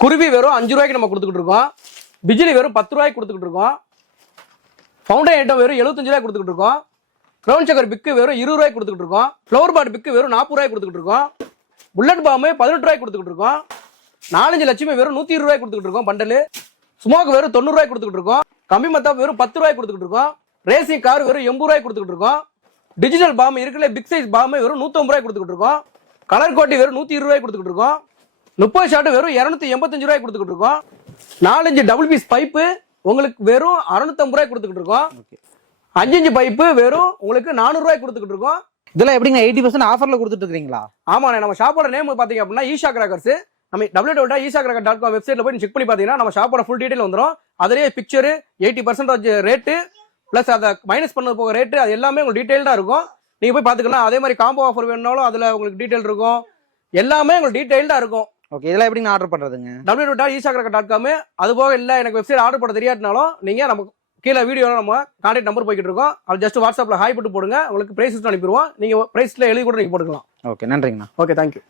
குருவி வெறும் அஞ்சு ரூபாய்க்கு நம்ம கொடுத்துக்கிட்டு இருக்கோம் பிஜிலி வெறும் பத்து ரூபாய்க்கு கொடுத்துக்கிட்டு இருக்கோம் ஃபவுண்டன் ஐட்டம் வெறும் எழுபத்தஞ்சு ரூபாய் கொடுத்துக்கிட்டு இருக்கோம் க்ரௌன் சக்கர் பிக்கு வெறும் இருபது ரூபாய்க்கு கொடுத்துக்கிட்டு இருக்கோம் ஃப்ளவர் பாட் பிக்கு வெறும் நாற்பது ரூபாய்க்கு கொடுத்துக்கிட்டு இருக்கோம் புல்லட் பாம்பு பதினெட்டு ரூபாய்க்கு கொடுத்துக்கிட்டு இருக்கோம் நாலஞ்சு லட்சமே வெறும் நூற்றி இருபது ரூபாய் கொடுத்துக்கிட்டு இருக்கோம் பண்டலு ஸ்மோக் வெறும் தொண்ணூறு ரூபாய்க்கு கொடுத்துக்கிட்டு இருக்கோம் கம்பி மத்தா வெறும் பத்து ரூபாய் கொடுத்துக்கிட்டு இருக்கோம் ரேசிங் கார் வெறும் எண்பது ரூபாய் கொடுத்துக்கிட்டு இருக்கோம் டிஜிட்டல் பாம் இருக்குல்ல பிக் சைஸ் பாம் வெறும் நூற்றம்பது ரூபாய் கொடுத்துக்கிட்டு இருக்கோம் கலர் கோட்டி வெறும் நூற்றி இருபது ரூபாய் கொடுத்துக்கிட்டு இருக்கோம் முப்பது ஷாட் வெறும் இரநூத்தி எண்பத்தஞ்சு ரூபாய்க்கு கொடுத்துக்கிட்டு இருக்கோம். நாலஞ்சு டபுள் பீஸ் பைப்பு உங்களுக்கு வெறும் அறுநூத்தம்பது ரூபாய்க்கு கொடுத்துக்கிட்டு இருக்கோம். அஞ்சு அஞ்சு பைப்பு வெறும் உங்களுக்கு நானூறு ரூபாய்க்கு கொடுத்துக்கிட்டு இருக்கோம். இதெல்லாம் எப்படிங்க? எயிட்டி பர்சன்ட் ஆஃபர்ல கொடுத்துட்டு இருக்கீங்களா ஆமாண்ணே நம்ம ஷாப்போட நேம் பார்த்தீங்க அப்படின்னா ஈஷா கிராக்கர்ஸ் நம்ம W W Isha cracker dot com வெப்சைட்ல போய் செக் பண்ணி பார்த்தீங்கன்னா நம்ம ஷாப்போட ஃபுல் டீடைல் வந்துடும் அதிலேயே பிக்சரு எயிட்டி பர்சன்டேஜ் ரேட்டு ப்ளஸ் அதை மைனஸ் பண்ணது போக ரேட்டு அது எல்லாமே உங்களுக்கு டீட்டெயில்டாக இருக்கும். நீங்கள் போய் பார்த்துக்கலாம் அதே மாதிரி காம்போ ஆஃபர் வேணுனாலும் அதில் உங்களுக்கு டீட்டெயில் இருக்கும். எல்லாமே உங்களுக்கு டீட்டெயில்டாக இருக்கும். ஓகே இதெல்லாம் எப்படிங்க ஆர்டர் பண்றதுங்க? W dot Isha cracker dot com அது போக இல்லை எனக்கு வெப்சைட் ஆர்டர் பண்ண தெரியாட்டினாலும் நீங்கள் நம்ம கீழே வீடியோவில் நம்ம கான்டாக்ட் நம்பர் போய்கிட்டு இருக்கோம். அது ஜஸ்ட் வாட்ஸ்அப்பில் ஹாய் போட்டு போடுங்க. உங்களுக்கு ப்ரைஸ் அனுப்பிடுவோம். நீங்கள் ப்ரைஸில் எழுதி கூட நீங்கள் போட்டுக்கலாம். ஓகே நன்றிங்கண்ணா. Okay thank you